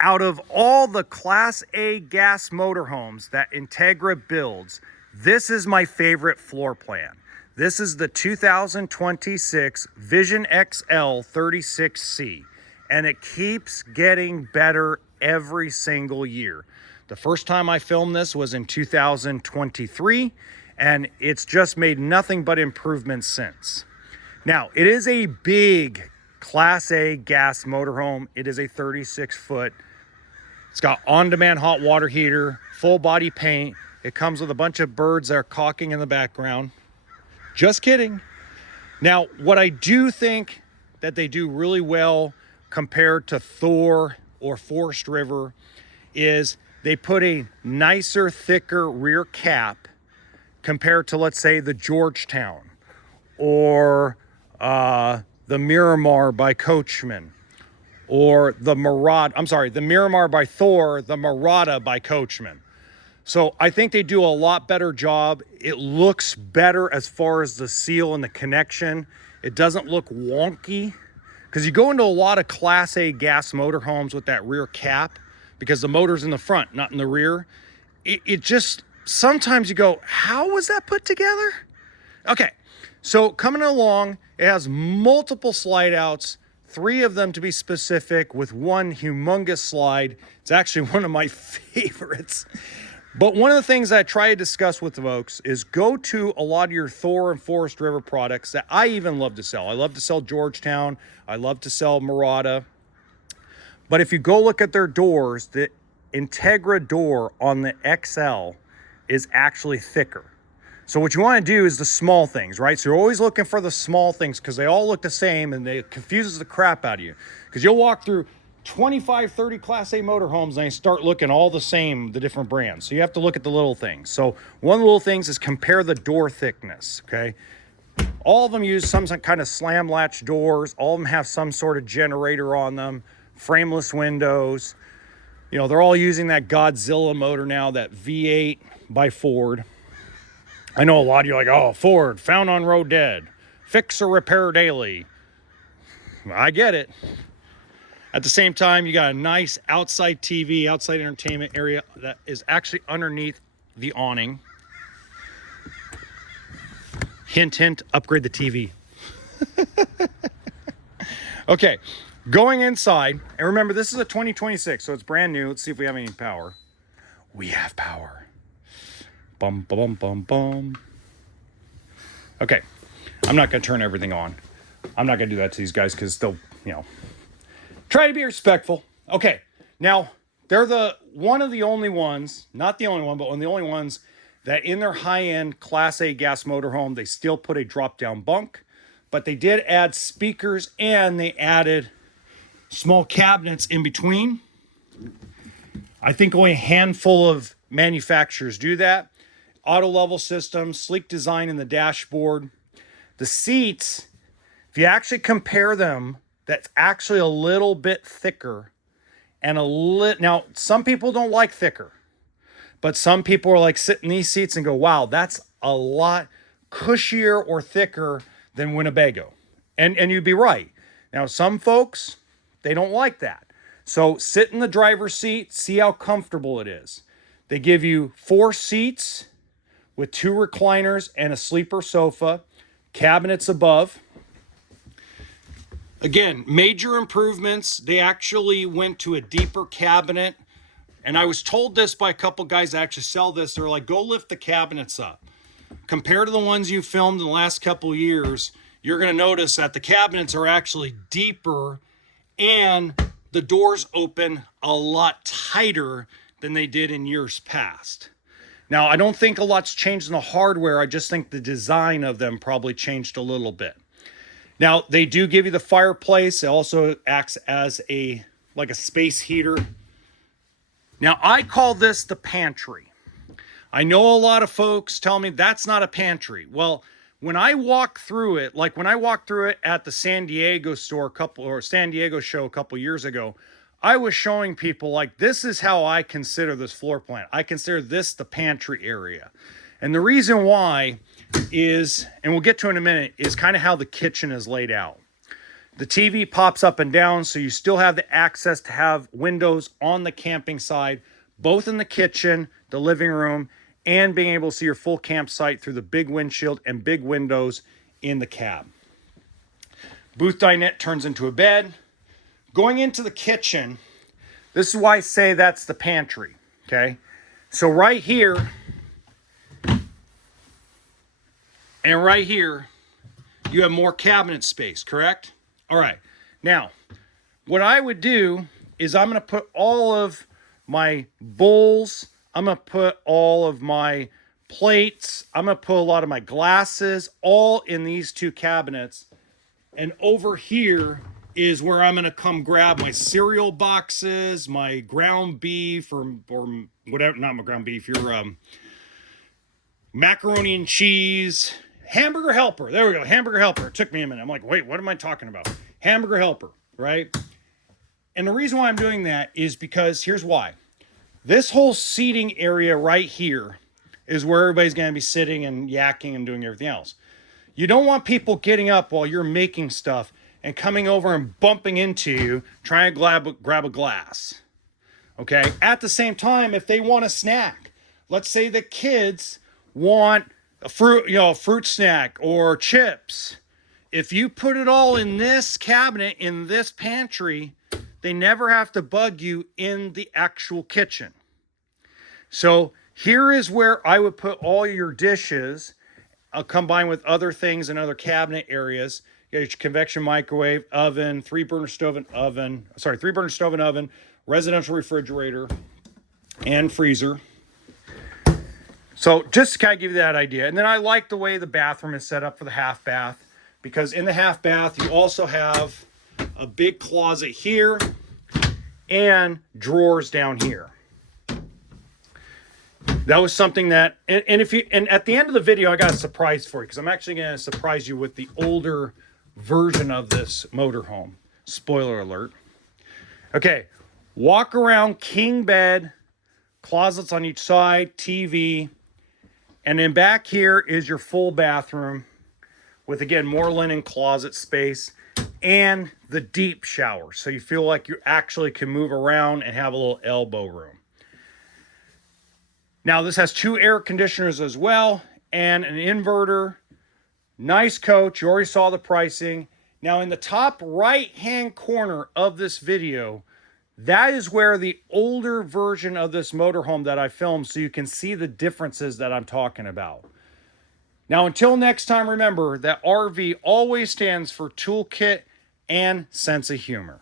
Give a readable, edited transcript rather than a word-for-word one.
Out of all the Class A gas motorhomes that Entegra builds, this is my favorite floor plan. This is the 2026 Vision XL 36C, and it keeps getting better every single year. The first time I filmed this was in 2023, and it's just made nothing but improvements since. Now, it is a big Class A gas motorhome. It is a 36-foot. It's got on-demand hot water heater, full body paint. It comes with a bunch of birds that are cawking in the background. Just kidding. Now, what I do think that they do really well compared to Thor or Forest River is they put a nicer, thicker rear cap compared to, let's say, the Georgetown or the Miramar by Coachman, or the Miramar by Thor, the Murata by Coachman. So I think they do a lot better job. It looks better as far as the seal and the connection. It doesn't look wonky, because you go into a lot of Class A gas motorhomes with that rear cap, because the motor's in the front, not in the rear. It just, sometimes you go, how was that put together? Okay, so coming along, it has multiple slide outs, 3 of them to be specific, with one humongous slide. It's actually one of my favorites. But one of the things that I try to discuss with folks is go to a lot of your Thor and Forest River products that I even love to sell. I love to sell Georgetown. I love to sell Murata. But if you go look at their doors, the Entegra door on the XL is actually thicker. So what you want to do is the small things, right? So you're always looking for the small things, because they all look the same and it confuses the crap out of you. Because you'll walk through 25, 30 Class A motorhomes and you start looking all the same, the different brands. So you have to look at the little things. So one of the little things is compare the door thickness, okay? All of them use some kind of slam latch doors. All of them have some sort of generator on them, frameless windows. You know, they're all using that Godzilla motor now, that V8 by Ford. I know a lot of you are like, oh, Ford, found on road dead. Fix or repair daily. I get it. At the same time, you got a nice outside TV, outside entertainment area that is actually underneath the awning. Hint, hint, upgrade the TV. Okay, going inside. And remember, this is a 2026, so it's brand new. Let's see if we have any power. We have power. Bum, bum, bum, bum. Okay, I'm not going to turn everything on. I'm not going to do that to these guys because they'll, you know, try to be respectful. Okay, now they're one of the only ones, not the only one, but one of the only ones that in their high-end Class A gas motorhome, they still put a drop-down bunk, but they did add speakers and they added small cabinets in between. I think only a handful of manufacturers do that. Auto level system, sleek design in the dashboard. The seats, if you actually compare them, that's actually a little bit thicker and now some people don't like thicker, but some people are like sit in these seats and go, wow, that's a lot cushier or thicker than Winnebago. And you'd be right. Now, some folks, they don't like that. So sit in the driver's seat, see how comfortable it is. They give you 4 seats with 2 recliners and a sleeper sofa, cabinets above. Again, major improvements. They actually went to a deeper cabinet. And I was told this by a couple guys that actually sell this. They're like, go lift the cabinets up. Compared to the ones you filmed in the last couple of years, you're going to notice that the cabinets are actually deeper and the doors open a lot tighter than they did in years past. Now, I don't think a lot's changed in the hardware. I just think the design of them probably changed a little bit. Now, they do give you the fireplace. It also acts as like a space heater. Now, I call this the pantry. I know a lot of folks tell me that's not a pantry. Well, when I walk through it, like when I walked through it at the San Diego San Diego show a couple years ago, I was showing people like, this is how I consider this floor plan. I consider this the pantry area. And the reason why is, and we'll get to in a minute, is kind of how the kitchen is laid out. The TV pops up and down, so you still have the access to have windows on the camping side, both in the kitchen, the living room, and being able to see your full campsite through the big windshield and big windows in the cab. Booth dinette turns into a bed. Going into the kitchen, this is why I say that's the pantry, okay? So right here, and right here, you have more cabinet space, correct? All right, now, what I would do is I'm gonna put all of my bowls, I'm gonna put all of my plates, I'm gonna put a lot of my glasses, all in these two cabinets. And over here is where I'm gonna come grab my cereal boxes, my ground beef, or whatever, not my ground beef, your macaroni and cheese, hamburger helper. There we go, hamburger helper. It took me a minute. I'm like, wait, what am I talking about? Hamburger helper, right? And the reason why I'm doing that is because here's why. This whole seating area right here is where everybody's gonna be sitting and yakking and doing everything else. You don't want people getting up while you're making stuff and coming over and bumping into you, trying to grab a glass. Okay? At the same time, if they want a snack, let's say the kids want a fruit snack or chips. If you put it all in this cabinet, in this pantry, they never have to bug you in the actual kitchen. So here is where I would put all your dishes, combined with other things in other cabinet areas. You got your convection microwave, oven, three burner stove and oven, residential refrigerator, and freezer. So just to kind of give you that idea. And then I like the way the bathroom is set up for the half bath, because in the half bath, you also have a big closet here and drawers down here. That was something that, and at the end of the video, I got a surprise for you, because I'm actually going to surprise you with the older version of this motorhome. Spoiler alert. Okay, walk around, king bed, closets on each side, TV, and then back here is your full bathroom with, again, more linen closet space and the deep shower. So you feel like you actually can move around and have a little elbow room. Now, this has 2 air conditioners as well and an inverter. Nice coach. You already saw the pricing. Now, in the top right-hand corner of this video, that is where the older version of this motorhome that I filmed, so you can see the differences that I'm talking about. Now, until next time, remember that RV always stands for toolkit and sense of humor.